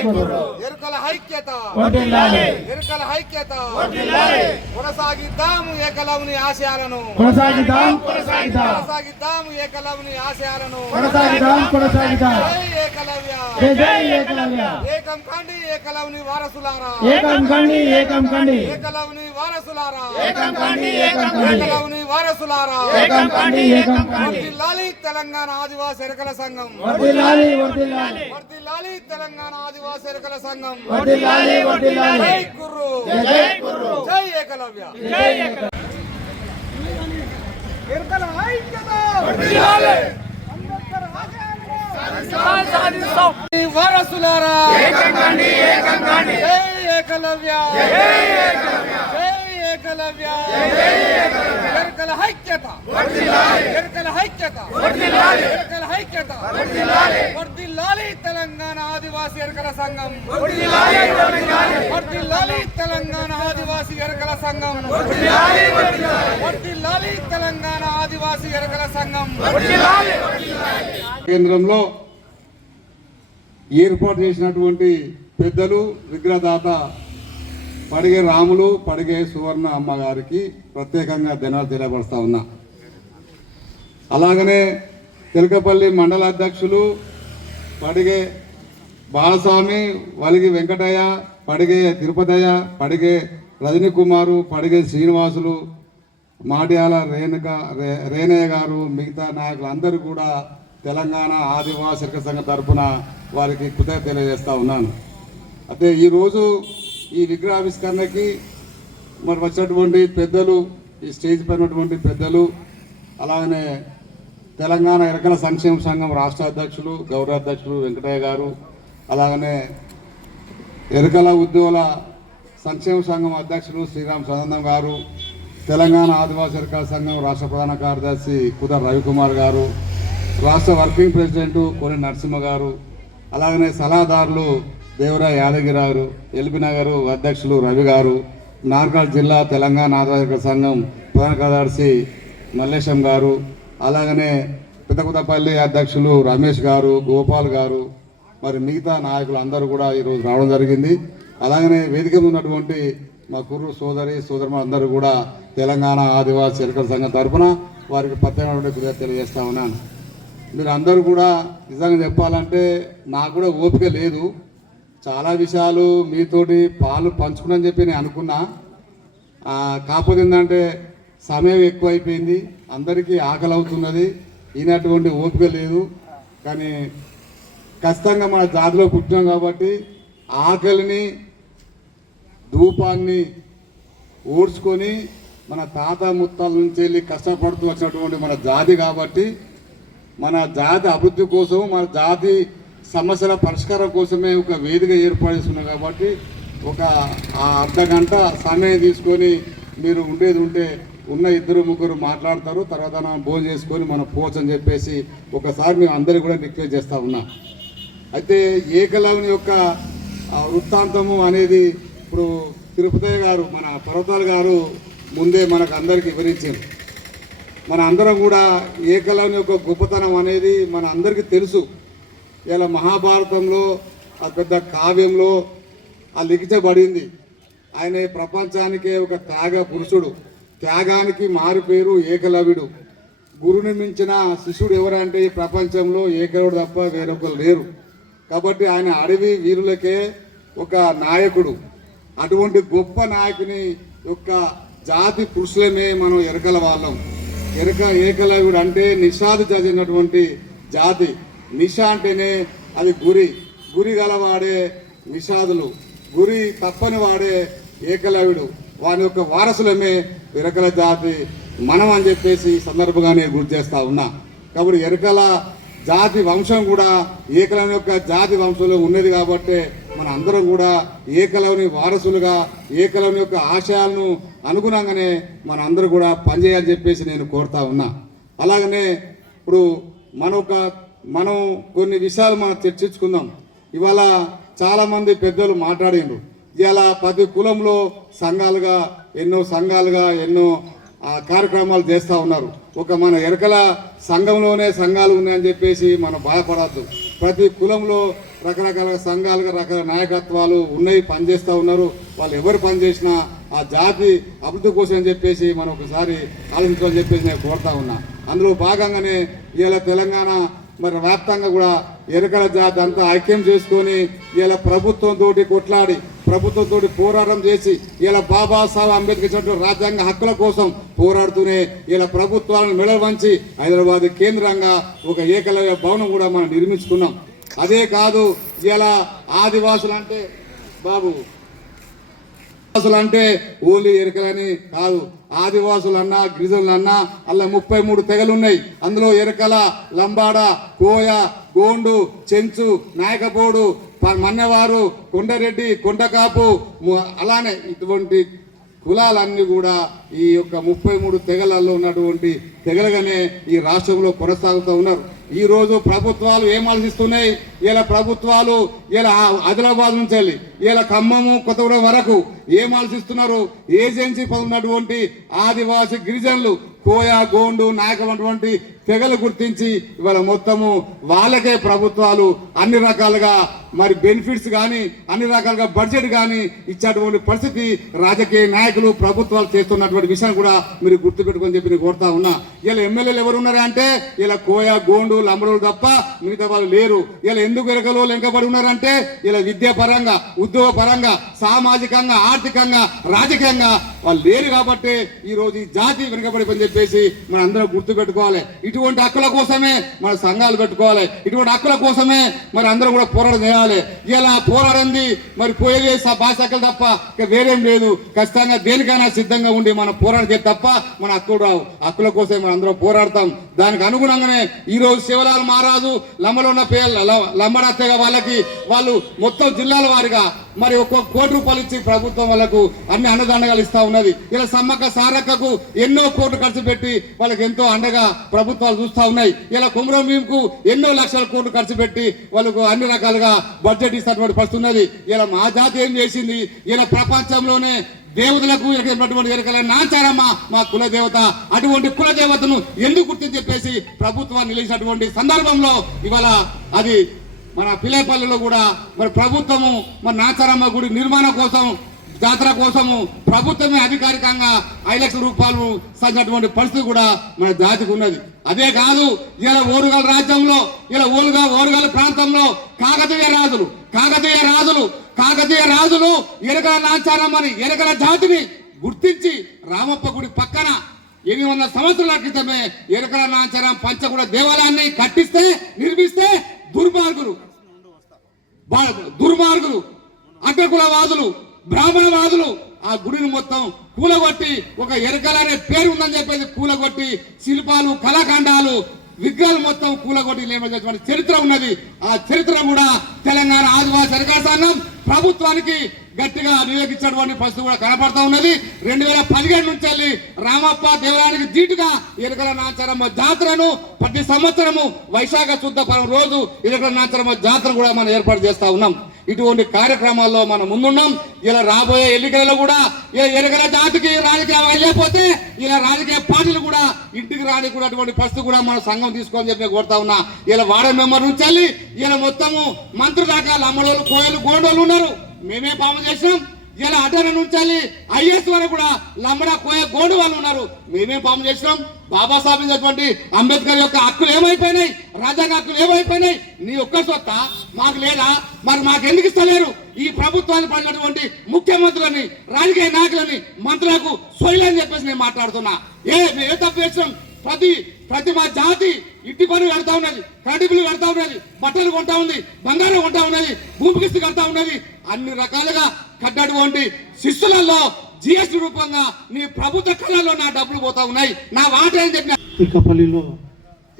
జై గురు ఎరుకల ఐక్యత. వర్ధిల్లాలి ఎరుకల ఐక్యత. కొనసాగిద్దాము ఏకలవుని ఆశయాలను. కొనసాగిద్దాం. కొనసాగిద్దాం. కొనసాగిద్దాము ఏకలవుని ఆశయాలను. కొనసాగిద్దాం. కొనసాగిద్దాం. జై ఏకలవ్య. జై జై ఏకలవ్య. ఏకం కండి ఏకలవుని వారసులారా. ఏకం కండి ఏకం కండి. ఏకలవుని వారసులారా. ఏకం కండి ఏకం కండి. ఏకలవుని వారసులారా. ఏకం కండి ఏకం కండి. వర్ధిల్లాలి తెలంగాణ ఆదివాసి ఎరకల సంఘం. తెలంగాణ ఆదివాసి ఎరకల సంఘం. వర్ధిల్లాలి వర్ధిల్లాలి జై గుర్రు. జై గురు జై ఏకలవ్య. జై ఏకలవ్య. ఎరుకల ఐక్యత. ఈ వారసులారా. జై ఏకలవ్య. జై ఏకలవ్య. ఎరకల ఐక్యత. ఎరకల ఐక్యత. ఎరకల ఐక్యత. వర్ధిల్లాలి తెలంగాణ ఆదివాసి ఎరకల సంఘం. వర్ధిల్లాలి తెలంగాణ ఆదివాసి ఎరకల సంఘం. వర్ధిల్లాలి తెలంగాణ ఆదివాసి ఎరకల సంఘం. కేంద్రంలో ఏర్పాటు చేసినటువంటి పెద్దలు విగ్రహదాత పడిగే రాములు పడిగే సువర్ణ అమ్మగారికి ప్రత్యేకంగా దినాలు తెలియపరుస్తా ఉన్నా. అలాగనే తెలకపల్లి మండల అధ్యక్షులు పడిగే బాలస్వామి వలిగి వెంకటయ్య పడిగే తిరుపతయ్య పడిగే రజనీ కుమారు పడిగే శ్రీనివాసులు మాడ్యాల రేణుక రే రేణయ్య గారు మిగతా నాయకులు అందరూ కూడా తెలంగాణ ఆదివాసీ సంఘ తరఫున వారికి కృతజ్ఞత తెలియజేస్తా ఉన్నాను. అయితే ఈరోజు ఈ విగ్రహావిష్కరణకి మరి వచ్చినటువంటి పెద్దలు ఈ స్టేజ్ పైనటువంటి పెద్దలు అలాగనే తెలంగాణ ఎరకల సంక్షేమ సంఘం రాష్ట్ర అధ్యక్షులు గౌరవ అధ్యక్షులు వెంకటయ్య గారు అలాగనే ఎరకల ఉద్యోగుల సంక్షేమ సంఘం అధ్యక్షులు శ్రీరామ్ సదానందం గారు తెలంగాణ ఆదివాసీ ఎరకల సంఘం రాష్ట్ర ప్రధాన కార్యదర్శి కుదర్ రవికుమార్ గారు రాష్ట్ర వర్కింగ్ ప్రెసిడెంట్ కోరి నరసింహ గారు అలాగనే సలహాదారులు దేవరా యాదగిరి గారు అధ్యక్షులు రవి గారు నార్కల్ జిల్లా తెలంగాణ ఆదాయక సంఘం ప్రధాన కార్యదర్శి మల్లేశం గారు అలాగనే పితకుతపల్లి అధ్యక్షులు రమేష్ గారు గోపాల్ గారు మరి మిగతా నాయకులు అందరూ కూడా ఈరోజు రావడం జరిగింది. అలాగనే వేదిక ఉన్నటువంటి మా కుర్రు సోదరి సోదరులు అందరూ కూడా తెలంగాణ ఆదివాసీ ఎరకల సంఘం తరఫున వారికి ప్రత్యేకమైన ఫిర్యాదు తెలియజేస్తా ఉన్నాను. మీరు అందరూ కూడా నిజంగా చెప్పాలంటే నాకు కూడా ఓపిక లేదు. చాలా విషయాలు మీతోటి పాలు పంచుకున్నాను చెప్పి నేను అనుకున్నా. కాకపోతే ఏంటంటే సమయం ఎక్కువైపోయింది. అందరికీ ఆకలి అవుతున్నది. ఈనటువంటి ఓపిక లేదు. కానీ ఖచ్చితంగా మన జాతిలో పుట్టినాం కాబట్టి ఆకలిని ధూపాన్ని ఓడ్చుకొని మన తాత ముత్తాల నుంచి వెళ్ళి కష్టపడుతూ వచ్చినటువంటి మన జాతి కాబట్టి మన జాతి అభివృద్ధి కోసం మన జాతి సమస్యల పరిష్కారం కోసమే ఒక వేదిక ఏర్పాటు కాబట్టి ఒక ఆ అర్ధ గంట సమయం తీసుకొని మీరు ఉండేది ఉంటే ఉన్న ఇద్దరు ముగ్గురు మాట్లాడతారు తర్వాత మనం భోజనం చేసుకొని మనం పోవచ్చు అని చెప్పేసి ఒకసారి మేము అందరికీ కూడా రిక్వెస్ట్ చేస్తా ఉన్నాం. అయితే ఏకలవుని యొక్క వృత్తాంతము అనేది ఇప్పుడు తిరుపతి గారు మన పర్వతాలు గారు ముందే మనకు అందరికి వివరించారు. మన అందరం కూడా ఏకలవుని యొక్క గొప్పతనం అనేది మన అందరికీ తెలుసు. ఇలా మహాభారతంలో ఆ పెద్ద కావ్యంలో ఆ లిఖించబడింది ఆయన ప్రపంచానికే ఒక త్యాగ పురుషుడు. త్యాగానికి మారిపేరు ఏకలవ్యుడు. గురుని మించిన శిష్యుడు ఎవరంటే ఈ ప్రపంచంలో ఏకలవుడు తప్ప వేరొకరు లేరు. కాబట్టి ఆయన అడవి వీరులకే ఒక నాయకుడు. అటువంటి గొప్ప నాయకుని యొక్క జాతి పురుషులమే మనం ఎరకల వాళ్ళం. ఎరక ఏకలవ్యుడు అంటే నిషాదు చదివినటువంటి జాతి. నిష అంటేనే అది గురి. గురి గలవాడే నిషాదులు. గురి తప్పని వాడే ఏకలవ్యుడు. వాని యొక్క వారసులమే ఎరకల జాతి మనం అని చెప్పేసి సందర్భంగానే గుర్తు చేస్తా ఉన్నా. కాబట్టి ఎరకల జాతి వంశం కూడా ఏకలవుని యొక్క జాతి వంశంలో ఉన్నది కాబట్టి మన అందరం కూడా ఏకలవుని వారసులుగా ఏకలవుని యొక్క ఆశయాలను అనుగుణంగానే మన అందరూ కూడా పనిచేయాలని చెప్పేసి నేను కోరుతా ఉన్నా. అలాగనే ఇప్పుడు మన ఒక మనం కొన్ని విషయాలు మనం చర్చించుకుందాం. ఇవాళ చాలామంది పెద్దలు మాట్లాడిండ్రు ఇలా ప్రతి కులంలో సంఘాలుగా ఎన్నో సంఘాలుగా ఎన్నో కార్యక్రమాలు చేస్తూ ఉన్నారు. ఒక మన ఎరకల సంఘంలోనే సంఘాలు ఉన్నాయని చెప్పేసి మనం బాధపడద్దు ప్రతి కులంలో రకరకాల సంఘాలుగా రకరకాల నాయకత్వాలు ఉన్నాయి పనిచేస్తూ ఉన్నారు. వాళ్ళు ఎవరు పనిచేసినా ఆ జాతి అభివృద్ధి కోసం అని చెప్పేసి మనం ఒకసారి ఆలోచించాలని చెప్పేసి నేను కోరుతా ఉన్నా. అందులో భాగంగానే ఇలా తెలంగాణ మరి వ్యాప్తంగా కూడా ఎరకల జాతి అంతా ఐక్యం చేసుకొని ఇలా ప్రభుత్వంతో కొట్లాడి ప్రభుత్వంతో పోరాటం చేసి ఇలా బాబాసాహెబ్ అంబేద్కర్ ఇచ్చినటువంటి రాజ్యాంగ హక్కుల కోసం పోరాడుతూనే ఇలా ప్రభుత్వాలను మెడలు వంచి హైదరాబాద్ కేంద్రంగా ఒక ఏకలవ్య భవనం కూడా మనం నిర్మించుకున్నాం. అదే కాదు ఇలా ఆదివాసులు అంటే బాబు ఆదివాసులు అంటే ఓన్లీ ఎరకలని కాదు. ఆదివాసులన్నా గిరిజనులన్నా అలా ముప్పై మూడు తెగలు ఉన్నాయి అందులో ఎరకల లంబాడ కోయ గోండు చెంచు నాయకపోడు మన్నెవారు కొండరెడ్డి కొండకాపు అలానే ఇటువంటి కులాలన్నీ కూడా ఈ యొక్క ముప్పై మూడు తెగలలో ఉన్నటువంటి తెగలుగానే ఈ రాష్ట్రంలో కొనసాగుతూ ఉన్నారు. ఈరోజు ప్రభుత్వాలు ఏం ఆలోచిస్తున్నాయి? ఇలా ప్రభుత్వాలు ఇలా ఆదిలాబాద్ నుంచి వెళ్ళి ఇలా ఖమ్మము కొత్తగూడెం వరకు ఏం ఆలోచిస్తున్నారు? ఏజెన్సీ పది ఉన్నటువంటి ఆదివాసి గిరిజనులు కోయా గోండు నాయకం అటువంటి తెగలు గుర్తించి ఇవాళ మొత్తము వాళ్ళకే ప్రభుత్వాలు అన్ని రకాలుగా మరి బెనిఫిట్స్ కానీ అన్ని రకాలుగా బడ్జెట్ కానీ ఇచ్చేటువంటి పరిస్థితి రాజకీయ నాయకులు ప్రభుత్వాలు చేస్తున్నటువంటి విషయం కూడా మీరు గుర్తుపెట్టుకొని చెప్పి నేను కోరుతా ఉన్నా. ఇలా ఎమ్మెల్యేలు ఎవరు ఉన్నారా అంటే ఇలా కోయ గోండు లంబడోలు తప్ప మిగతా వాళ్ళు లేరు. ఇలా ఎందుకు ఎరకలు వెనకబడి ఉన్నారంటే ఇలా విద్యాపరంగా ఉద్యోగ పరంగా సామాజికంగా ఆర్థికంగా రాజకీయంగా వాళ్ళు లేరు కాబట్టి ఈ రోజు ఈ జాతి వెనుకబడి చెప్పేసి మనం అందరం గుర్తు పెట్టుకోవాలి ఇటువంటి హక్కుల కోసమే మన సంఘాలు పెట్టుకోవాలి ఇటువంటి హక్కుల కోసమే మరి అందరూ కూడా పోరాటం చేయాలి. ఇలా పోరాడింది మరి పోయేది భాషకలు తప్ప ఇక వేరేం లేదు. ఖచ్చితంగా దేనికైనా సిద్ధంగా ఉండి మనం పోరాటం తప్ప మన హక్కులు రావు. హక్కుల కోసమే మనం అందరం పోరాడతాం. దానికి అనుగుణంగానే ఈ రోజు శివలాల్ మహారాజు లంబలో ఉన్న పేర్ల లంబడత్తగా వాళ్ళకి వాళ్ళు మొత్తం జిల్లాల వారిగా మరి ఒక్కొక్క కోటి రూపాయలు ఇచ్చి ప్రభుత్వం వాళ్ళకు అన్ని అన్నదండగాలు ఇస్తా ఉన్నది. ఇలా సమ్మక్క సారక్కకు ఎన్నో కోట్లు ఖర్చు పెట్టి వాళ్ళకి ఎంతో అండగా ప్రభుత్వాలు చూస్తా ఉన్నాయి. ఇలా కుమరం భీంకు ఎన్నో లక్షల కోట్లు ఖర్చు పెట్టి వాళ్ళకు అన్ని రకాలుగా బడ్జెట్ ఇస్తున్నటువంటి పరిస్థితి ఉన్నది. ఇలా మా జాతి ఏం చేసింది? ఇలా ప్రపంచంలోనే దేవతలకు ఎరకటువంటి ఎరకల నాచారమ్మ మా కుల దేవత అటువంటి కుల దేవతను ఎందుకు గుర్తించి చెప్పేసి ప్రభుత్వాన్ని నిలిచినటువంటి సందర్భంలో ఇవాళ అది మన పిలేపల్లిలో కూడా మరి ప్రభుత్వము మరి నాచారమ్మ గుడి నిర్మాణం కోసం జాతర కోసము ప్రభుత్వమే అధికారికంగా ఐదు లక్షల రూపాయలు సంచినటువంటి పరిస్థితి కూడా మన జాతికి ఉన్నది. అదే కాదు ఇలా ఓరుగల రాజ్యంలో ఇలా ఓరుగా ఓరుగల ప్రాంతంలో కాకతీయ రాజులు కాకతీయ రాజులు కాకతీయ రాజులు ఎరకల నాచారమ్మని ఎరకల జాతిని గుర్తించి రామప్ప గుడి పక్కన ఎనిమిది వందల సంవత్సరాల క్రితమే ఎరకల నాచారం పంచకుడ దేవాలయాన్ని కట్టిస్తే నిర్మిస్తే దుర్మార్గులు. దుర్మార్గులు అగ్రకులవాదులు బ్రాహ్మణవాదులు ఆ గుడిని మొత్తం కూలగొట్టి ఒక ఎరకల అనే పేరు ఉందని చెప్పేసి కూలగొట్టి శిల్పాలు కళాఖండాలు విగ్రహాలు మొత్తం కూలగొట్టి లేమని చరిత్ర ఉన్నది. ఆ చరిత్ర కూడా తెలంగాణ ఆదివాసీ అధికార ప్రభుత్వానికి గట్టిగా నియోగించినటువంటి పరిస్థితి కూడా కనపడతా ఉన్నది. రెండు వేల పదిహేడు నుంచి వెళ్ళి రామప్ప దేవాలయానికి దీటుగా ఎరుకల నాచారమ్మ జాతరను ప్రతి సంవత్సరము వైశాఖ శుద్ధ పరం రోజు ఎరుకల నాచారమ్మ జాతర కూడా మనం ఏర్పాటు చేస్తా ఉన్నాం. ఇటువంటి కార్యక్రమాల్లో మనం ముందున్నాం. ఇలా రాబోయే ఎన్నికలలో కూడా ఇలా ఎరగల జాతికి రాజకీయ వెళ్ళకపోతే ఇలా రాజకీయ పార్టీలు కూడా ఇంటికి రానికున్నటువంటి అటువంటి పరిస్థితి కూడా మన సంఘం తీసుకోవాలని చెప్పి కోరుతా ఉన్నా. ఇలా వార్డు మెంబర్ నుంచి వెళ్ళి ఇలా మొత్తము మంత్రులు దాకా లమ్మడోళ్ళు కోయలు గోండోళ్ళు ఉన్నారు. మేమే పాము చేసినాం. ఇలా అటన నుంచి ఐఎస్ వరకు కూడా లంబడ కోయ గోడు వాళ్ళు ఉన్నారు. మేమేం పాము చేసినాం. బాబాసాహెబ్ ఇచ్చినటువంటి అంబేద్కర్ యొక్క హక్కులు ఏమైపోయినాయి? రాజ్యాంగ హక్కులు ఏమైపోయినాయి? నీ ఒక్క సొత్త మాకు లేదా? మరి మాకు ఎందుకు ఇస్తలేరు? ఈ ప్రభుత్వాన్ని పడినటువంటి ముఖ్యమంత్రులని రాజకీయ నాయకులని మంత్రులకు సొయ్యని చెప్పేసి నేను మాట్లాడుతున్నా. ఏ మేము ఏ తప్పు చేసినాం. ప్రతి ప్రతి మా జాతి ఇంటి పనులు కడతా ఉన్నది. కడుపులు బిల్లు కడతా ఉన్నది. బట్టలు కొంటా ఉంది బంగారం కొంటా ఉన్నది. భూమికిస్తు కడతా ఉన్నది. అన్ని రకాలుగా కట్టటువంటి శిష్యులలో జిఎస్టి రూపంగా నీ ప్రభుత్వ కళలో నా డబ్బులు పోతా ఉన్నాయి. నా వాట అని చెప్పిన? తుర్కపల్లిలో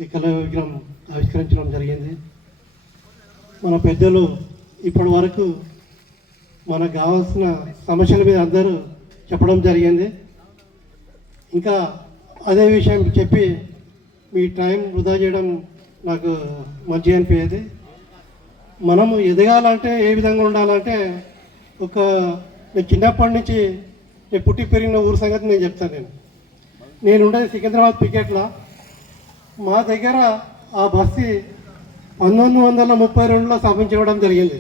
ఈ కళ విగ్రహం ఆవిష్కరించడం జరిగింది. మన పెద్దలు ఇప్పటి వరకు మనకు కావాల్సిన సమస్యల మీద అందరూ చెప్పడం జరిగింది. ఇంకా అదే విషయం చెప్పి మీ టైం వృధా చేయడం నాకు మంచిగా అనిపించేది. మనము ఎదగాలంటే ఏ విధంగా ఉండాలంటే ఒక నేను చిన్నప్పటి నుంచి నేను పుట్టి పెరిగిన ఊరు సంగతి నేను చెప్తాను నేను. నేను ఉండేది సికింద్రాబాద్ పికెట్లో మా దగ్గర ఆ బస్సు పంతొమ్మిది వందల ముప్పై రెండులో స్థాపించడం జరిగింది.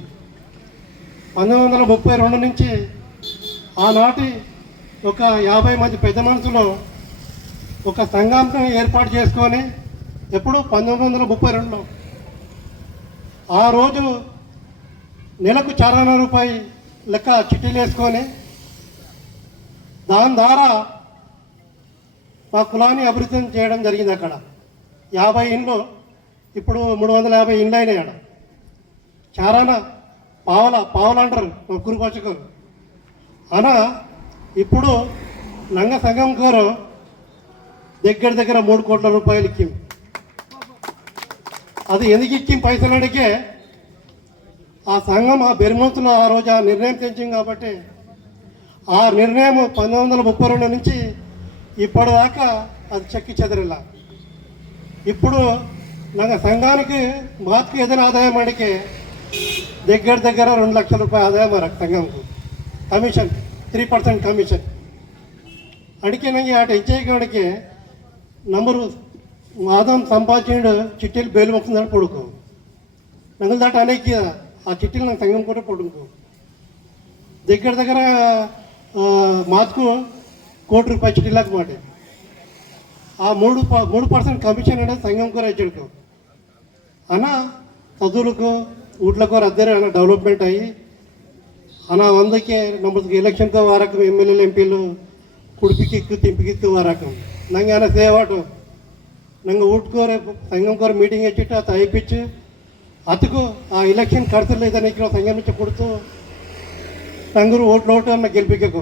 పంతొమ్మిది వందల ముప్పై రెండు నుంచి ఆనాటి ఒక యాభై మంది పెద్ద మనుషులు ఒక సంఘాంశం ఏర్పాటు చేసుకొని ఎప్పుడు పంతొమ్మిది వందల ముప్పై రెండులో ఆ రోజు నెలకు చారాన రూపాయి లెక్క చిట్టీలు వేసుకొని దాని ద్వారా మా కులాన్ని అభివృద్ధి చేయడం జరిగింది అక్కడ. యాభై ఇండ్లు ఇప్పుడు మూడు వందల యాభై ఇండ్లు అయినాయి అక్కడ. చారాన పావల పావల అంటారు మా కురు అన ఇప్పుడు లంగ సంఘం గారు దగ్గర దగ్గర మూడు కోట్ల రూపాయలు ఇక్కిం. అది ఎందుకు ఇక్కిం పైసలు అడిగే? ఆ సంఘం ఆ బెరిమంతులు ఆ రోజు ఆ నిర్ణయం తెచ్చింది కాబట్టి. ఆ నిర్ణయం పంతొమ్మిది వందల ముప్పై రెండు నుంచి ఇప్పటిదాకా అది చెక్కి చెదరిలా. ఇప్పుడు నాకు సంఘానికి మాకు ఏదైనా ఆదాయం అడిగే దగ్గర దగ్గర రెండు లక్షల రూపాయల ఆదాయం మరి సంఘంకు. Commission three percent commission. అడిగే అటు ఇచ్చేయడానికి నంబర్ మాదం సంపాదించాడు చిట్టీలు ബേൽ മൊക്കുന്ന കൊടുക്കും ഞങ്ങൾ ദാട്ട് అనేక ఆ చిట్టీలు నాకు సంగం కూడా పడుకో. దగ్గర దగ్గర మాకు కోటి రూపాయలు చిట్టీలకు మాట. ఆ మూడు మూడు పర్సెంట్ కమిషన్ అనేది సంఘం కూడా ఇచ్చాడుకో అన్న చదువులకు ఊట్లకు రద్దరు అన్న డెవలప్మెంట్ అయ్యి అన్న అందుకే నమ్మకి ఎలక్షన్తో వారకం ఎమ్మెల్యేలు ఎంపీలు కుడిపికిక్కు తింపికిక్కు వారకం. ನಂಗೆ ಅನ್ನ ಸೇವಾಟು ನಂಗೆ ಊಟ್ಕೋರೆ ಸಂಗಮ್ಕೋರೆ ಮೀಟಿಂಗ್ ಹಚ್ಚಿಟ್ಟು ಅದು అయిపించి అతుకు ఆ ఎలక్షన్ ఖర్చు లేదని ఇక్కడ సంఘం నుంచి కొడుతూ తంగురు ఓట్లు ఓటు అన్న గెలిపికకు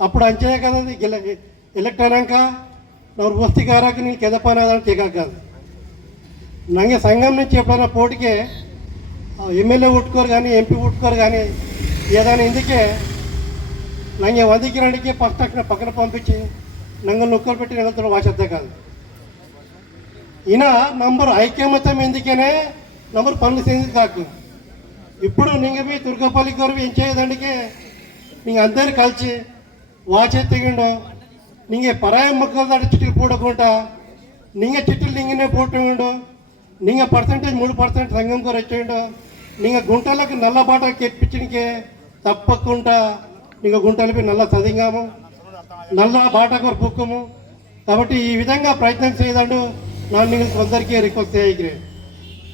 అప్పుడు అంచే కదా అది గెల ఎలక్ట్ అయినాక నవ్వు వస్తీ కారాక నీకు కెదపనేదని తెగా కాదు నంగే సంఘం నుంచి ఎప్పుడైనా పోటీకే ఆ ఎమ్మెల్యే ఓట్టుకోరు కానీ ఎంపీ ఓట్టుకోరు కానీ ఏదైనా ఇందుకే నంగే వందకి రెండుకి ఫస్ట్ అక్కడ పక్కన పంపించి నంగ నొక్కలు పెట్టి నెలతో వాచేద్దా కాదు. ఈయన నంబర్ ఐక్యమత్యం ఎందుకనే నంబర్ పనులు చేసింది కాకు. ఇప్పుడు నీకు మీ దుర్గపల్లి గారు ఏం చేయదండికే? నీ అందరు కలిసి వాచే తెగిండు నీకే పరాయ మొక్కలు దాటి చిట్టులు పూడకుండా నీకే చిట్టులు నింగినే పోటుండు నీ పర్సంటేజ్ మూడు పర్సెంట్ సంఘం గారు వచ్చేయండు నీ గుంటలకు నల్ల బాట కెప్పించినకే తప్పకుండా నీకు గుంటలపై నల్ల చదివాము నల్ల బాట కొర పుక్కము కాబట్టి ఈ విధంగా ప్రయత్నం చేయదండు ನಾನು ನೀವು కొందరికి రిక్వెస్ట్ చేయగరే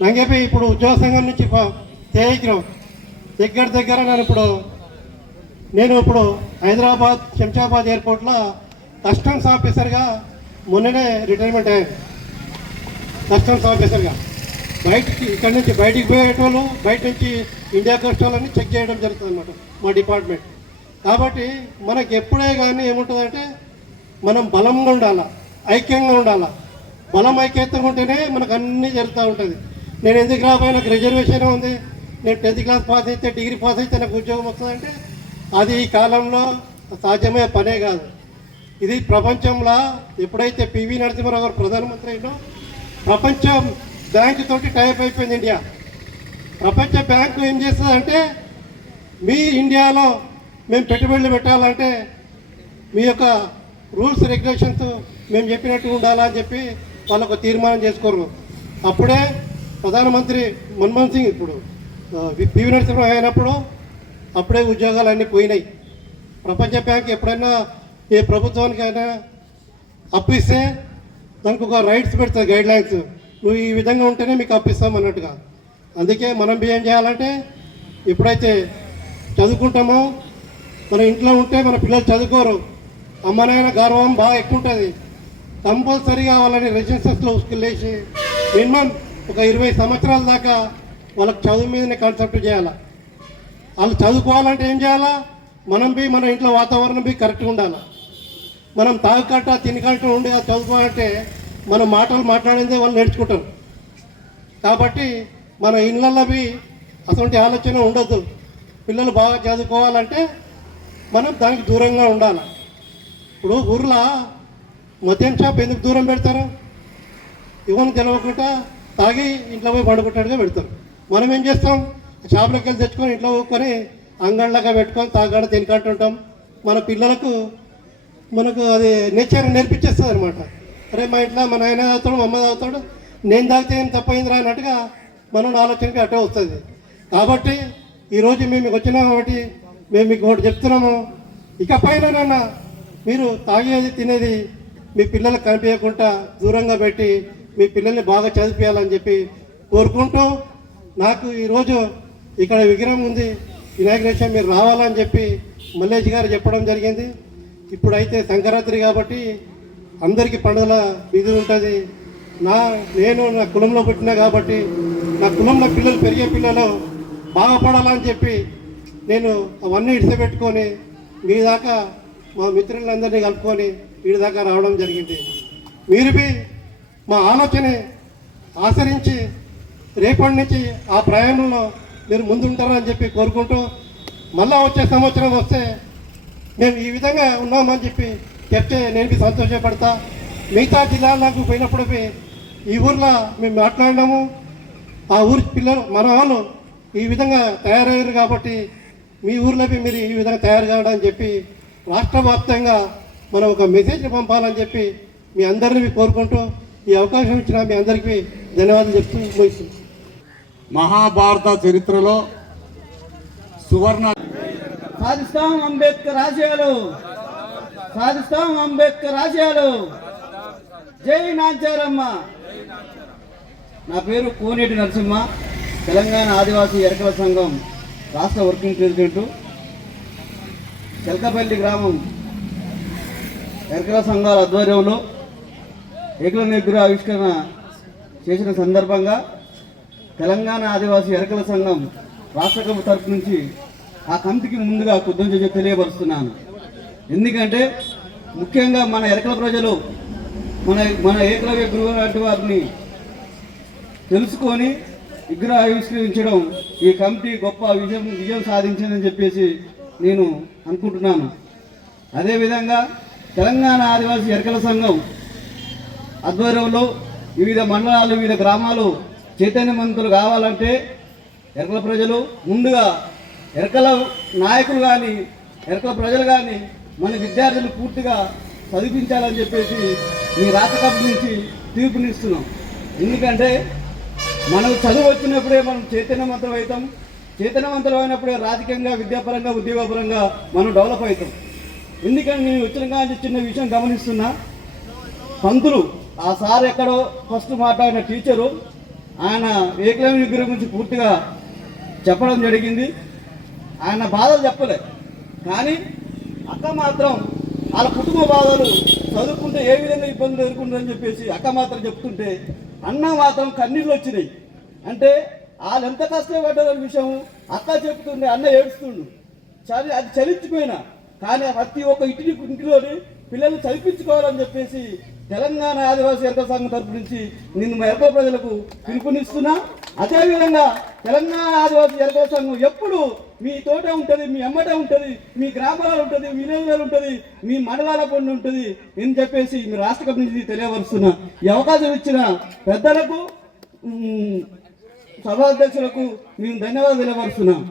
ನಂಗೆ ఇప్పుడు ఉద్యోగ సంఘం నుంచి చేయగరం దగ్గర దగ్గర నేను ఇప్పుడు నేను ఇప్పుడు హైదరాబాద్ శంషాబాద్ ఎయిర్పోర్ట్లో కస్టమ్స్ ఆఫీసర్గా మొన్ననే రిటైర్మెంట్ అయ్యాను కస్టమ్స్ ఆఫీసర్గా బయటికి ఇక్కడ నుంచి బయటికి పోయేటోళ్ళు బయట నుంచి ఇండియా కష్టాలని చెక్ చేయడం జరుగుతుంది అనమాట మా డిపార్ట్మెంట్ కాబట్టి మనకి ఎప్పుడే కానీ ఏముంటుందంటే మనం బలంగా ఉండాలా ఐక్యంగా ఉండాలా. బలం ఐక్యతంగా ఉంటేనే మనకు అన్నీ జరుగుతూ ఉంటుంది. నేను ఎందుకు రాబోయే నాకు రిజర్వేషన్ ఉంది. నేను టెన్త్ క్లాస్ పాస్ అయితే డిగ్రీ పాస్ అయితే నాకు ఉద్యోగం వస్తుందంటే అది ఈ కాలంలో సాధ్యమే పనే కాదు. ఇది ప్రపంచంలో ఎప్పుడైతే పివి నరసింహరావు గారు ప్రధానమంత్రి అయినో ప్రపంచం బ్యాంకు తోటి టైప్ అయిపోయింది ఇండియా. ప్రపంచ బ్యాంకు ఏం చేస్తుందంటే మీ ఇండియాలో మేము పెట్టుబడులు పెట్టాలంటే మీ యొక్క రూల్స్ రెగ్యులేషన్స్ మేము చెప్పినట్టు ఉండాలని చెప్పి వాళ్ళకు తీర్మానం చేసుకోరు. అప్పుడే ప్రధానమంత్రి మన్మోహన్ సింగ్ ఇప్పుడు పివి నరసింహరావు అయినప్పుడు అప్పుడే ఉద్యోగాలు అన్నీ పోయినాయి. ప్రపంచ బ్యాంక్ ఎప్పుడైనా ఏ ప్రభుత్వానికైనా అప్పు ఇస్తే దానికి ఒక రైట్స్ పెడుతుంది గైడ్ లైన్స్ నువ్వు ఈ విధంగా ఉంటేనే మీకు అప్పిస్తాం అన్నట్టుగా. అందుకే మనం ఏం చేయాలంటే ఎప్పుడైతే చదువుకుంటామో మన ఇంట్లో ఉంటే మన పిల్లలు చదువుకోరు. అమ్మ నాయన బాగా ఎక్కువ ఉంటుంది. కంపల్సరీగా వాళ్ళని రెసిడెన్సెస్లో ఉసుకెళ్ళేసి మినిమం ఒక ఇరవై సంవత్సరాల దాకా వాళ్ళకి చదువు మీదనే కాన్సెప్ట్ చేయాలి. వాళ్ళు చదువుకోవాలంటే ఏం చేయాలా? మనం బి మన ఇంట్లో వాతావరణం బి కరెక్ట్గా ఉండాలి. మనం తాగుకట్ట తినకట్ట ఉండి అది చదువుకోవాలంటే మన మాటలు మాట్లాడిందే వాళ్ళు నేర్చుకుంటారు. కాబట్టి మన ఇళ్ళల్లో బి అటువంటి ఆలోచన ఉండదు. పిల్లలు బాగా చదువుకోవాలంటే మనం దానికి దూరంగా ఉండాలి? ఇప్పుడు ఊర్లో మద్యం షాప్ ఎందుకు దూరం పెడతారు? ఇవ్వని తెలవకుండా తాగి ఇంట్లో పోయి పండుకుంటాడుగా పెడతారు. మనం ఏం చేస్తాం? షాప్లోకి వెళ్ళి తెచ్చుకొని ఇంట్లో పోకొని అంగళ్ళగా పెట్టుకొని తాగడ తినకంటుంటాం మన పిల్లలకు మనకు అది నేచర్ నేర్పించేస్తుంది అనమాట అరే మా ఇంట్లో మా నాయన తాగుతాడు మా అమ్మ తాగుతాడు నేను తాగితే ఏం తప్పైందిరా అన్నట్టుగా మనం ఆలోచనకి అట్టే వస్తుంది. కాబట్టి ఈరోజు మేము వచ్చినాం కాబట్టి మేము మీకు ఒకటి చెప్తున్నాము. ఇక పైన మీరు తాగేది తినేది మీ పిల్లలకు కనిపించకుండా దూరంగా పెట్టి మీ పిల్లల్ని బాగా చదివించాలని చెప్పి కోరుకుంటూ నాకు ఈరోజు ఇక్కడ విగ్రహం ఉంది. ఇనాగ్రేషన్ మీరు రావాలని చెప్పి మల్లేష్ గారు చెప్పడం జరిగింది. ఇప్పుడైతే సంక్రాంతి కాబట్టి అందరికీ పండుగల విధి ఉంటుంది. నా నేను నా కులంలో పుట్టినా కాబట్టి నా కులంలో పిల్లలు పెరిగే పిల్లలు బాగుపడాలని చెప్పి నేను అవన్నీ ఇడిచిపెట్టుకొని మీ దాకా మా మిత్రులందరినీ కలుపుకొని వీడి దాకా రావడం జరిగింది. మీరు మా ఆలోచన ఆచరించి రేపటి నుంచి ఆ ప్రయాణంలో మీరు ముందుంటారని చెప్పి కోరుకుంటూ మళ్ళా వచ్చే సంవత్సరం వస్తే మేము ఈ విధంగా ఉన్నామని చెప్పి చెప్తే నేను సంతోషపడతా. మిగతా జిల్లాలకు పోయినప్పుడు ఈ ఊర్లో మేము మాట్లాడినాము. ఆ ఊరి పిల్లలు మన వాళ్ళు ఈ విధంగా తయారయ్యారు కాబట్టి మీ ఊర్లో బి మీరు ఈ విధంగా తయారు కావడం అని చెప్పి రాష్ట్ర వ్యాప్తంగా మనం ఒక మెసేజ్ పంపాలని చెప్పి మీ అందరినీ కోరుకుంటూ ఈ అవకాశం ఇచ్చిన మీ అందరికీ ధన్యవాదాలు చెప్తూ ముగిస్తుంది మహాభారత చరిత్రలో సువర్ణ సాధిస్తాం అంబేద్కర్ ఆశయాలు. సాధిస్తాం అంబేద్కర్ ఆశయాలు. జై నాంచారమ్మ. నా పేరు కోనేటి నరసింహ తెలంగాణ ఆదివాసీ ఎరకల సంఘం. రాష్ట్ర వర్కింగ్ ప్రెసిడెంట్ చెల్కపల్లి గ్రామం ఎరకల సంఘాల ఆధ్వర్యంలో ఏకల నిగ్రహ ఆవిష్కరణ చేసిన సందర్భంగా తెలంగాణ ఆదివాసీ ఎరకల సంఘం రాష్ట్ర కమిటీ తరపు నుంచి ఆ కమిటీకి ముందుగా కృతజ్ఞత తెలియపరుస్తున్నాను. ఎందుకంటే ముఖ్యంగా మన ఎరకల ప్రజలు మన మన ఏకలవ్య గురువు లాంటి వారిని తెలుసుకొని విగ్రహ ఆవిష్కరించడం ఈ కమిటీ గొప్ప విజయం విజయం సాధించిందని చెప్పేసి నేను అనుకుంటున్నాను. అదేవిధంగా తెలంగాణ ఆదివాసీ ఎరకల సంఘం ఆధ్వర్యంలో వివిధ మండలాలు వివిధ గ్రామాలు చైతన్యవంతులు కావాలంటే ఎరకల ప్రజలు ముందుగా ఎరకల నాయకులు కానీ ఎరకల ప్రజలు కానీ మన విద్యార్థులు పూర్తిగా చదివించాలని చెప్పేసి మీ రాష్ట్రకప్ నుంచి తీర్పునిస్తున్నాం. ఎందుకంటే మనకు చదువు వచ్చినప్పుడే మనం చైతన్యవంతం అవుతాం. చైతన్యవంతులు అయినప్పుడే రాజకీయంగా విద్యాపరంగా ఉద్యోగపరంగా మనం డెవలప్ అవుతాం. ఎందుకంటే నేను వచ్చిన కానీ చిన్న విషయం గమనిస్తున్నా? పంతులు ఆ సార్ ఎక్కడో ఫస్ట్ మాట్లాడిన టీచరు ఆయన ఏకలవ్య విగ్రహం గురించి పూర్తిగా చెప్పడం జరిగింది. ఆయన బాధలు చెప్పలే. కానీ అక్క మాత్రం వాళ్ళ కుటుంబ బాధలు చదువుకుంటే ఏ విధంగా ఇబ్బందులు ఎదుర్కొంటారని చెప్పేసి అక్క మాత్రం చెప్తుంటే అన్న మాత్రం కన్నీళ్ళు వచ్చినాయి. అంటే వాళ్ళు ఎంత కష్టపడ్డారనే విషయం అక్క చెప్తుండే అన్న ఏడుస్తుండు. చలి అది చలించిపోయినా. కానీ ప్రతి ఒక్క ఇంటిని ఇంటిలోని పిల్లల్ని చదివించుకోవాలని చెప్పేసి తెలంగాణ ఆదివాసీ ఎరక సంఘం తరపు నుంచి నిన్ను ఎరక ప్రజలకు పిలుపునిస్తున్నా. అదేవిధంగా తెలంగాణ ఆదివాసీ ఎరక సంఘం ఎప్పుడు మీ తోటే ఉంటుంది మీ అమ్మటే ఉంటుంది మీ గ్రామాలలో ఉంటుంది విలేజ్లలో ఉంటుంది మీ మండలాల పండు ఉంటుంది అని చెప్పేసి మీ రాష్ట్ర కమిటీ నుంచి తెలియవరుస్తున్నా ఈ అవకాశం ఇచ్చిన పెద్దలకు సభాధ్యక్షులకు మేము ధన్యవాదాలు తెలియపరుస్తున్నాం.